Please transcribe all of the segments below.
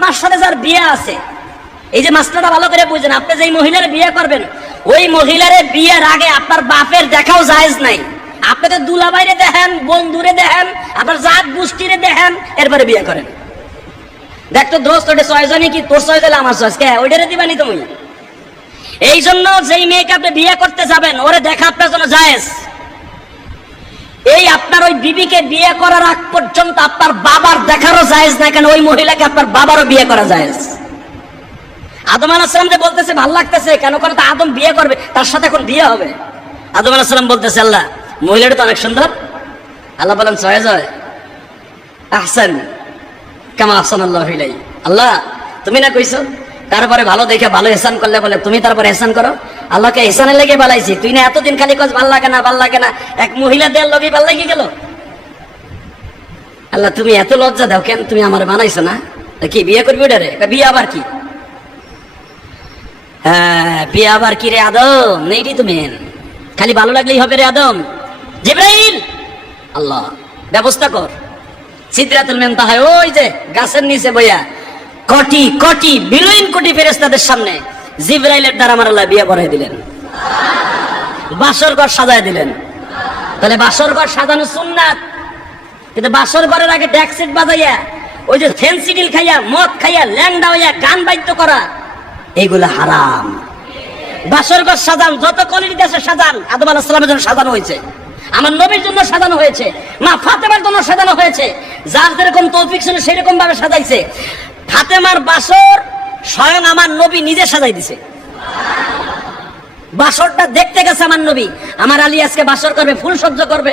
আপনার সাথে যার বিয়ে আছে। এই যে মাস্টারটা ভালো করে বুঝেন, আপনি যেই মহিলার বিয়ে করবেন, ওই মহিলার বিয়ের আগে আপনার বাপের দেখাও জায়েজ নাই। আপনি তো দুলাবাইরে দেখেন, বন্ধুরে দেখেন, আপনার জাত গোষ্ঠীরে দেখেন, এরপরে বিয়ে করেন। দেখ তো দোস্ত, ওটা ছয়জনই কি, তোর ছয় দিলে আমার ছয়, কে, ওইটারে দিবানি তুমি। এই জন্য যেই মেয়েকে আপনি বিয়ে করতে যাবেন, ওরে দেখা আপনার জন্য জায়েজ। এই আপনার ওই বিবিকে বিয়ে করার আগ পর্যন্ত আপনার বাবার দেখারও জায়েজ না কেন? ওই মহিলাকে আপনার বাবারও বিয়ে করা জায়েজ। আদম আলাহাম যে বলতেছে, ভালো লাগতেছে, কেন করে? তা আদম বিয়ে করবে, তার সাথে এখন বিয়ে হবে। আদম আলাহাম বলতেছে, আল্লাহ, মহিলাটা তো অনেক সুন্দর। আল্লাহ বলেন ছয় জয় আহসান কেমন আহসান আল্লাহ আল্লাহ, তুমি না কইছো? তারপরে ভালো দেখে ভালো এহসান করলে বলে, তুমি তারপরে এহসান করো? আল্লাহকে এহসানের লেগে বালাইছি। তুই না এতদিন খালি কস, ভালো লাগে না, ভালো লাগে না। এক মহিলা দেড় লগে ভালো লাগে গেল। আল্লাহ, তুমি এত লজ্জা দাও কেন? তুমি আমার বানাইছো না? কি, বিয়ে করবি ওটা রে? বিয়ে আবার কি? হ্যাঁ বিয়ে আবার কি রে আদম? নেইটি তুমি। খালি ভালো লাগলেই হবে রে আদম। জিব্রাইল! আল্লাহ, ব্যবস্থা কর। সিদ্রাতুল মেনতাহা ওই যে গাছের নিচে বইয়া। কটি কটি বিলইন কোটি ফেরেস্তাদের সামনে জিব্রাইলের দ্বারা আমার আল্লাহ বিয়ে করাই দিলেন। বাসর ঘর সাজায় দিলেন। তাহলে বাসর ঘর সাজানো সুন্নাত। কিন্তু বাসর ঘরের আগে ড্যাকসেট বাজাইয়া, ওই যে ফেন্সিডিল খাইয়া, মদ খাইয়া ল্যাংডা হইয়া গান বাদ্য করা এইগুলো হারাম। বাসর ঘর সাজান, যত কলির দেশে সাজান, আদম আলাহ সালামের জন্য সাজানো হয়েছে। আমার নবীর জন্য সাজানো হয়েছে। মা ফাতেমার জন্য সাজানো হয়েছে। যার যেরকম তৌফিক ছিল সেরকম ভাবে সাজাইছে। ফাতেমার বাসর স্বয়ং আমার নবী নিজে সাজাই দিছে। বাসরটা দেখতে গেছে আমার নবী। আমার আলী আজকে বাসর করবে, ফুল সহ্য করবে।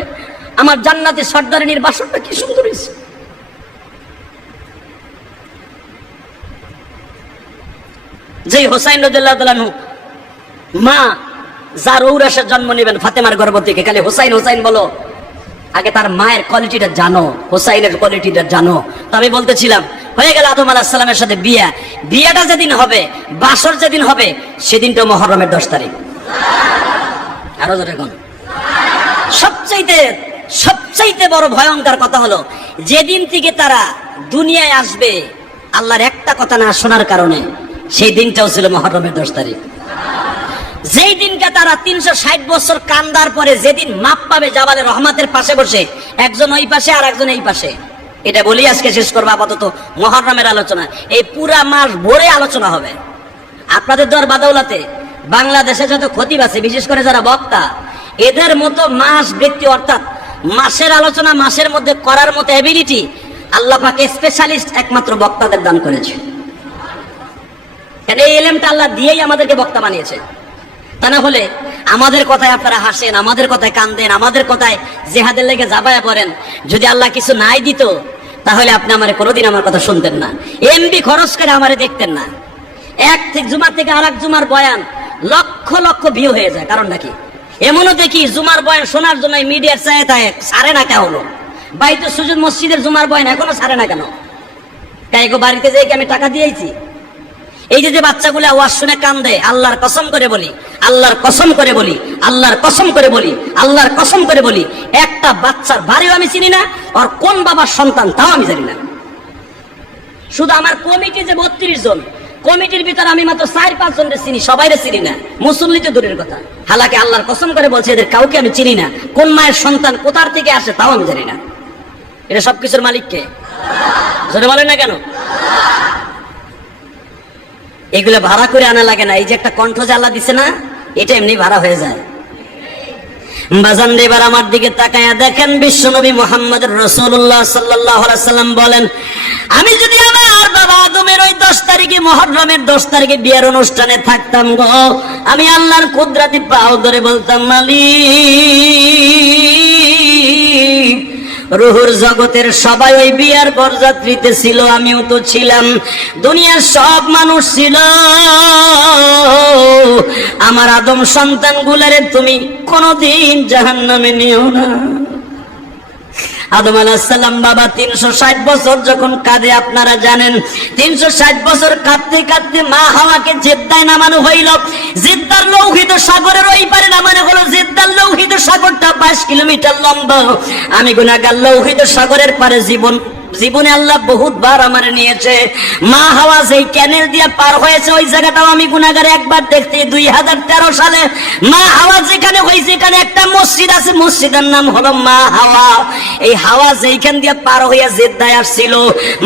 আমার জান্নাতি সর্দারিনীর বাসরটা কি সুন্দর হয়েছে। যেই হোসাইন তালানহু মা যার ঔরাসের জন্ম নেবেন ফাতেমার গর্ভ থেকে, খালি হোসাইন হোসাইন বলো। আগে তার মায়ের কোয়ালিটিটা জানো, হোসাইনের কোয়ালিটিটা জানো। তো আমি বলতেছিলাম, হয়ে গেল আদম আলাহ সালামের সাথে বিয়া। বিয়াটা যেদিন হবে, বাসর যেদিন হবে, সেদিনটা মহরমের দশ তারিখ। আরও জোরে কোন। সবচাইতে সবচাইতে বড় ভয়ঙ্কর কথা হলো, যেদিন থেকে তারা দুনিয়ায় আসবে, আল্লাহর একটা কথা না শোনার কারণে, সেই দিনটাও ছিল মহরমের দশ তারিখ। যেই দিনকে তারা তিনশো ষাট বছর কান্দার পরে যেদিন মাপ পাবে জাবালে রহমাতের পাশে বসে, একজন ওই পাশে আর একজন এই পাশে। এটা বলি আজকে শেষ করব আপাতত মহরমের আলোচনা। এই পুরা মাস ভরে আলোচনা হবে। আপনাদের দর বাদৌলাতে বাংলাদেশে যত খতিব আছে, বিশেষ করে যারা বক্তা, এদের মতো মাস ব্যক্তি অর্থাৎ মাসের আলোচনা, মাসের মধ্যে করার মতো এবিলিটি আল্লাহ স্পেশালিস্ট একমাত্র বক্তাদের দান করেছে। এই এলেমটা আল্লাহ দিয়েই আমাদেরকে বক্তা বানিয়েছে? তা না হলে আমাদের কথায় আপনারা হাসেন, আমাদের কথায় কান্দেন, আমাদের কথায় জেহাদের লেগে জাবায়া পড়েন। যদি আল্লাহ কিছু নাই দিত, তাহলে আপনি আমার কোনোদিন আমার কথা শুনতেন না। এমবি খরচ করে আমারে দেখতেন না। এক থেকে জুমার থেকে আর এক জুমার বয়ান লক্ষ লক্ষ ভিউ হয়ে যায়। কারণটা কি? এমনও দেখি জুমার বয়ান শোনার জন্য মিডিয়ার চায় তাই সারে না কেন? হলো বাইতো সুযোগ মসজিদের জুমার বয়ান এখনও সারে না কেন? তাই বাড়িতে কি আমি টাকা দিয়েছি? এই যে যে বাচ্চাগুলো আওয়াজ শুনে কান্দে, আল্লাহর কসম করে বলি আল্লাহর কসম করে বলি, আল্লাহর কসম করে বলি, আল্লাহর কসম করে বলি, একটা বাচ্চার বাড়িও আমি চিনি না, আর কোন বাবার সন্তান তাও আমি জানি না। শুধু আমার কমিটি যে বত্রিশ জন, কমিটির ভিতরে আমি মাত্র চার, পাঁচ জনের চিনি সবাই চিনি না। মুসল্লি তো দূরের কথা। হালাকে আল্লাহর কসম করে বলছে, এদের কাউকে আমি চিনি না। কোন মায়ের সন্তান কোথার থেকে আসে তাও আমি জানি না। এটা সবকিছুর মালিককে। জোরে বলেন না কেন? এগুলো ভাড়া করে আনা লাগে না। এই যে একটা কণ্ঠ জ্বালা দিছে না, এটা এমনি ভাড়া হয়ে যায়। বাজান এবার আমার দিকে দেখেন বিশ্ব নবী মোহাম্মদ রসুল্লাহ সাল্লাম বলেন, আমি যদি আমার বাবা আদমের ওই দশ তারিখে মহরমের দশ তারিখে বিয়ের অনুষ্ঠানে থাকতাম গো, আমি আল্লাহর কুদরাতি পাও ধরে বলতাম, মালিক রুহুর জগতের সবাই ওই বিয়ার বরযাত্রীতে ছিল, আমিও তো ছিলাম। দুনিয়ার সব মানুষ ছিল। আমার আদম সন্তান গুলারে তুমি কোনোদিন জাহান নামে নিও না। আদম আলাহাল্লাম বাবা তিনশো ষাট বছর যখন কাঁদে, আপনারা জানেন, তিনশো ষাট বছর কাঁদতে কাঁদতে মা হাওয়াকে জেদ্দায় নামানো হইল। জেদ্দার লৌহিত সাগরের ওই পারে নামানো হলো। জেদ্দার লৌহিত সাগরটা বাইশ কিলোমিটার লম্বা। আমি গুনাগার লৌহিত সাগরের পারে জীবন জীবনে আল্লাহ বহুতবার আমার নিয়েছে। মা হাওয়া যেই ক্যানেল দিয়ে পার হয়েছে, ওই জায়গাটাও আমি গুনাগারে একবার দেখতে দুই হাজার তেরো সালে মা হাওয়া যেখানে হয়েছে এখানে একটা মসজিদ আছে, মসজিদের নাম হলো মা হাওয়া। এই হাওয়া যেইখান দিয়ে পার হইয়া জেদ্দায় আসছিল,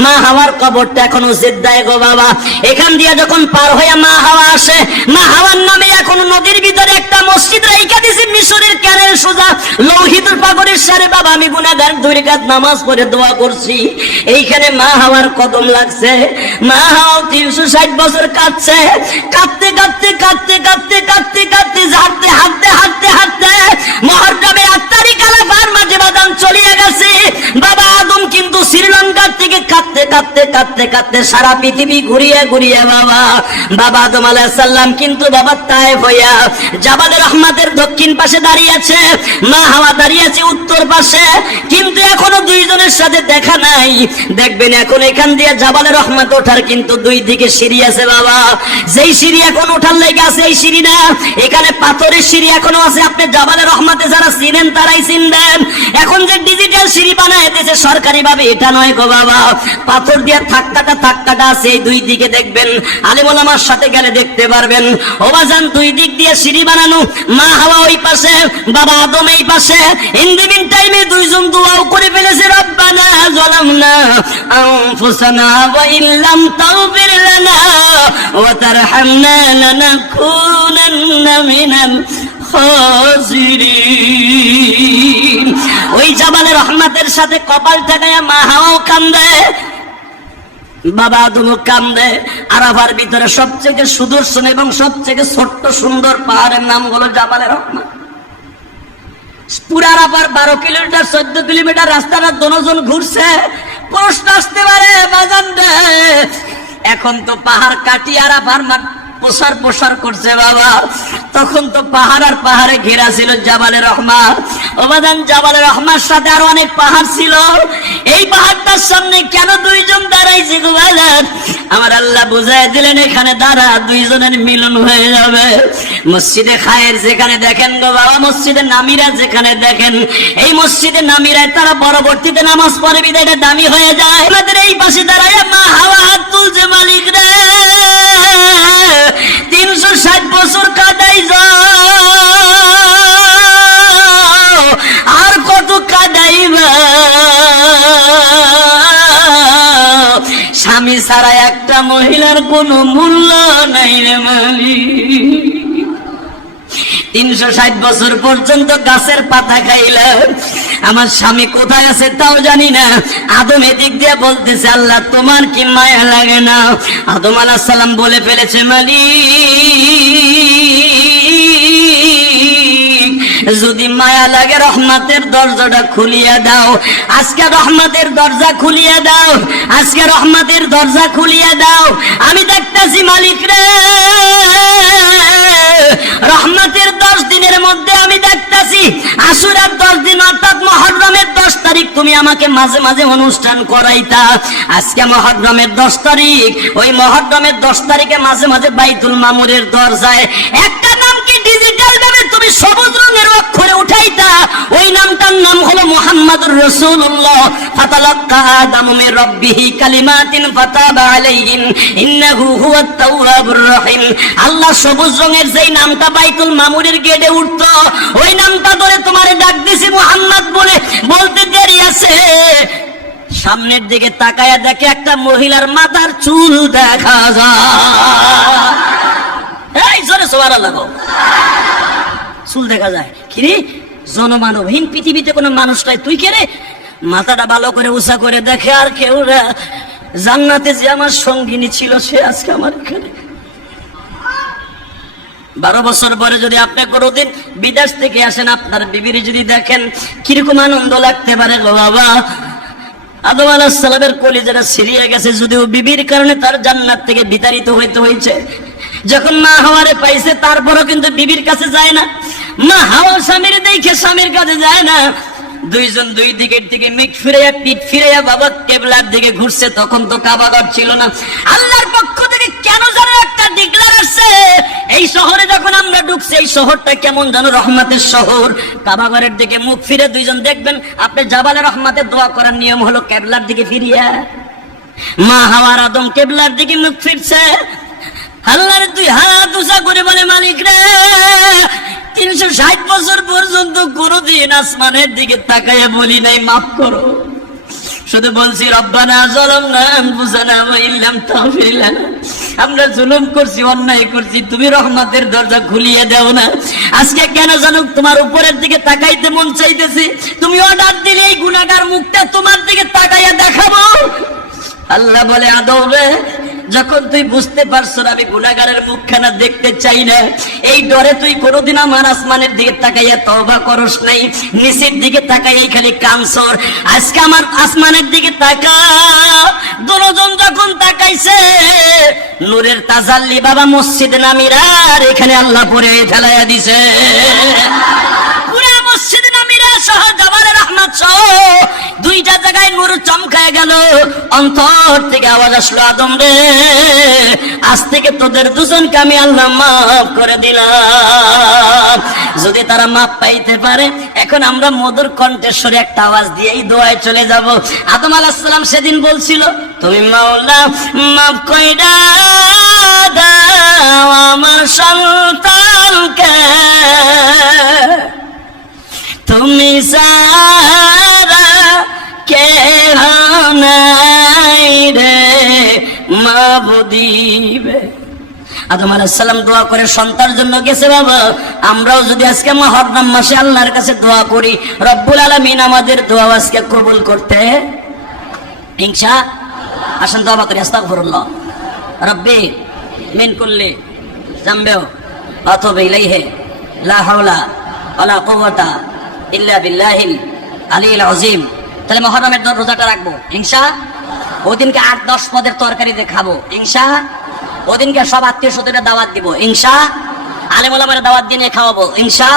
মা হাওয়ার কবরটা এখনও জেদ্দায় গো বাবা। এখান দিয়ে যখন পার হইয়া মা হাওয়া আসে মা হাওয়ার নামে এখন নদীর ভিতরে একটা মসজিদ রেখা দিছি মিশরের ক্যানেল সোজা লৌহিত পাগড়ের সারে বাবা, আমি গুনাগার দুই রাকাত নামাজ পড়ে দোয়া করছি। এইখানে মা হাওয়ার কদম লাগছে। মা হাওয়া তিনশো ষাট বছর কাঁদছে। কাঁদতে কাঁদতে কাঁদতে কাঁদতে কাঁদতে কাঁদতে হাঁটতে হাঁটতে হাঁটতে হাঁটতে মহরমে আত্মারি কালা পার মাঝে বাদাম চলিয়ে গেছে। বাবা আদম কিন্তু শ্রীলঙ্কার থেকে কাঁদতে কাঁদতে কাঁদতে কাঁদতে সারা পৃথিবী ঘুরিয়ে ঘুরিয়ে, বাবা বাবা আদম আলাইসাল্লাম কিন্তু বাবা তাই হইয়া জাবালে রহমাতের দক্ষিণ পাশে দাঁড়িয়ে আছে, মা হাওয়া দাঁড়িয়ে আছে উত্তর পাশে, কিন্তু এখনও দুইজনের সাথে দেখা নাই। দেখবেন এখন এখান দিয়ে জাবালে রহমত ওঠার কিন্তু দুই দিকে সিঁড়ি আছে, বাবা। যেই সিঁড়ি এখন ওঠার লেগে আছে, এই সিঁড়ি না। এখানে পাথরের সিঁড়ি এখনও আছে। আপনি জাবালে রহমতে যারা চিনেন, তারাই চিনবেন। এখন যে ডিজিটাল সিঁড়ি বানায় সরকারি ভাবে এটা নয় গো বাবা। পাথর দিয়ে থাক্কাটা থাক্কাটা আছে দুই দিকে দেখবেন। আলিমুল আমার সাথে গেলে দেখতে পারবেন। ওবাজান দুই দিক দিয়ে সিঁড়ি বানানো। মা হাওয়া ওই পাশে, বাবা আদম এই পাশে। ইন্দিবিন টাইমে দুইজন দোয়াও করে ফেলেছে, রব্বানা জালামনা আনফুসানা ওয়া ইল্লাম তাগফির লানা ওয়া তারহামনা লানাকুনান্না মিনাল ওই জাবালে রহমাতের সাথে কপাল ঠাকায়া মা হাওয়াও কান্দে। বাবা আদম কান্দে, আরাফার ভিতরে সবচেয়ে সুদর্শন এবং সবচেয়ে ছোট্ট সুন্দর পাহাড়ের নাম হলো জাবালে রহমান। বারো কিলোমিটার, চোদ্দ কিলোমিটার রাস্তাটা দনোজন ঘুরছে। প্রশ্ন আসতে পারে, বাজান এখন তো পাহাড় কাটি আরাফার মা প্রসার প্রসার করছে বাবা। তখন তো পাহাড় আর পাহাড়ে ঘেরা ছিল জাবালে রহমান। ওবাদান জাবালে রহমার সাথে আরও অনেক পাহাড় ছিল। এই পাহাড়টার সামনে কেন দুইজন আমার আল্লাহ বুঝাই দিলেন, এখানে দাঁড়া দুইজনের মিলন হয়ে যাবে। মসজিদে খায়ের যেখানে দেখেন গো বাবা, মসজিদে নামিরা যেখানে দেখেন, এই মসজিদে নামিরায় তারা পরবর্তীতে নামাজ পড়ে বিদায় এটা দামি হয়ে যায়। আমাদের এই পাশে দাঁড়ায় মা হাওয়া হাত মালিক রে। তিনশো ষাট বছর কাটাই ছাড়া একটা মহিলার কোনো মূল্য নাই রে মালিক। তিনশো ষাট বছর পর্যন্ত গাছের পাতা খাইলাম। আমার স্বামী কোথায় আছে তাও জানি না। আদম এদিক দিয়ে বলতেছে, আল্লাহ, তোমার কি মায়া লাগে না? আদম আলাহ সালাম বলে ফেলেছে, মালিক যদি মায়া লাগে রহমাতের দরজাটা খুলিয়া দাও। আজকে রহমাতের দরজা খুলিয়া দাও। আজকে রহমাতের দরজা খুলিয়ে দাও। আমি দেখতেছি মালিক রে। রহমতের দশ দিনের মধ্যে আমি দেখতেছি আসুরার দশ দিন অর্থাৎ মহরমের দশ তারিখ তুমি আমাকে মাঝে মাঝে অনুষ্ঠান করাইতা। আজকে মহরমের দশ তারিখ। ওই মহরমের দশ তারিখে মাঝে মাঝে বাইতুল মামুরের দরজায় একটা তুমি সবুজ রঙের অক্ষরে উঠাইতা, ওই নামটার নাম হলো মুহাম্মাদুর রাসূলুল্লাহ। ফাতালাক্কা আদামু মির রাব্বিহি কালিমাতিন ফাতাবা আলাইহিম, ইন্নাহু হুয়াত তাওয়াবুর রহিম। আল্লাহ সবুজ রঙের যেই নামটা বাইতুল মামুরের গেটে উঠতো, ওই নামটা ধরে তোমারে ডাক দিছি মুহাম্মদ বলে। বলতে দেরি আছে। সামনের দিকে তাকায়া দেখে একটা মহিলার মাথার চুল দেখা যায়। এই জোরে সোয়ারা লাগো চুল দেখা যায়। কিরে জনমানবহীন পৃথিবীতে কোনো মানুষ নাই। তুই কে রে? মাথাটা ভালো করে উঁচা করে দেখে আর কেউ জান্নাতে যে আমার সঙ্গিনী ছিল, সে আজকে আমার এখানে। বারো বছর পরে যদি আপনি কোনোদিন বিদেশ থেকে আসেন, আপনার বিবির যদি দেখেন, কীরকম আনন্দ লাগতে পারে গো বাবা। আদম কলি যেটা সিরিয়ে গেছে, যদিও বিবির কারণে তার জান্নাত থেকে বিতাড়িত হইতে হয়েছে যখন মা হওয়ারে পাইছে, তারপরও কিন্তু বিবির কাছে যায় না। মা হাওয়া স্বামীর দেখে স্বামীর কাছে যায় না। দুইজন দুই দিকের দিকে মিট ফিরাইয়া, পিঠ ফিরাইয়া বাবা কেবলার দিকে ঘুরছে। তখন তো কাবাগর ছিল না। আল্লাহর পক্ষ থেকে কেন যেন একটা ডিক্লার আসছে? এই শহরে যখন আমরা ঢুকছি, এই শহরটা কেমন যেন রহমতের শহর। কাবাগরের দিকে মুখ ফিরে দুইজন দেখবেন, আপনি জাবালে রহমাতের দোয়া করার নিয়ম হলো কেবলার দিকে ফিরিয়া। মা হাওয়ার আদম কেবলার দিকে মুখ ফিরছে। আল্লাহর দুই হাত উঁচা করে বলে, মালিক রে তিনশো ষাট বছর পর্যন্ত কোনোদিন আসমানের দিকে তাকাইয়া বলি নাই, মাফ করো। শুধু বলছি আমরা জুলুম করছি, অন্যায় করছি, তুমি রহমতের দরজা খুলিয়ে দাও না। আজকে কেন জানো তোমার উপরের দিকে তাকাইতে মন চাইতেছি? তুমি অর্ডার দিলে এই গুণাগার মুখটা তোমার দিকে তাকাইয়া দেখাবো। আল্লাহ বলে আদৌ রে যখন তুই বুঝতে পারছ আমি গুণাগারের মুখখানা দেখতে চাই না, এই ডরে তুই কোনোদিন আমার আসমানের দিকে তাকাইয়া তবা করস নাই, নিচের দিকে তাকাইয়াই খালি কামসর আজকে আমার আসমানের দিকে তাকা, দুজন যখন তাকাইছে, নূরের তাজাল্লি বাবা মসজিদ নামিরার এখানে আল্লাহ পরে ফেলাইয়া দিছে। সহ জবানের রহমত সহ দুইটা জায়গায় নূর চমকায় গেল। অন্তর থেকে আওয়াজ আসলো আদম রে, আজ থেকে তোদের দুজনকে আমি আল্লাহ মাফ করে দিলাম। যদি তারা মাফ পাইতে পারে, এখন আমরা মধুর কণ্ঠেশ্বরে একটা আওয়াজ দিয়েই দোয়ায় চলে যাব। আদম আলাহিসাল্লাম সেদিন বলছিল, তুমি মাওলা মাফ কইরা দাও আমার সন্তানকে। তুমি সারা কে নাই রে মা বুদিবে আদম আলাইসাল্লাম দোয়া করে সন্তানের জন্য গেছে বাবা। আমরাও যদি আজকে মহরম মাসে আল্লাহর কাছে দোয়া করি, রব্বুল আলমিন আমাদের দোয়া আজকে কবুল করতে। হিংসা আসেন দোয়া করি, আস্তাগফিরুল্লাহ। রব্বি, মিন কুল্লি জামবেও অথবা ইলাইহে, লা হাওলা ওয়ালা কুওয়াতা ইল্লা বিল্লাহিল আলিল আযীম তাহলে মহরমের দর রোজাটা রাখব। হিংসা ওদিনকে আট, দশ পদের তরকারি দিয়ে খাব। হিংসা ওদিনকে সব আত্মীয় স্বজনের দাওয়াত দিব। হিংসা আলেম ওলামার দাওয়াত দিয়ে খাওয়াবো। হিংসা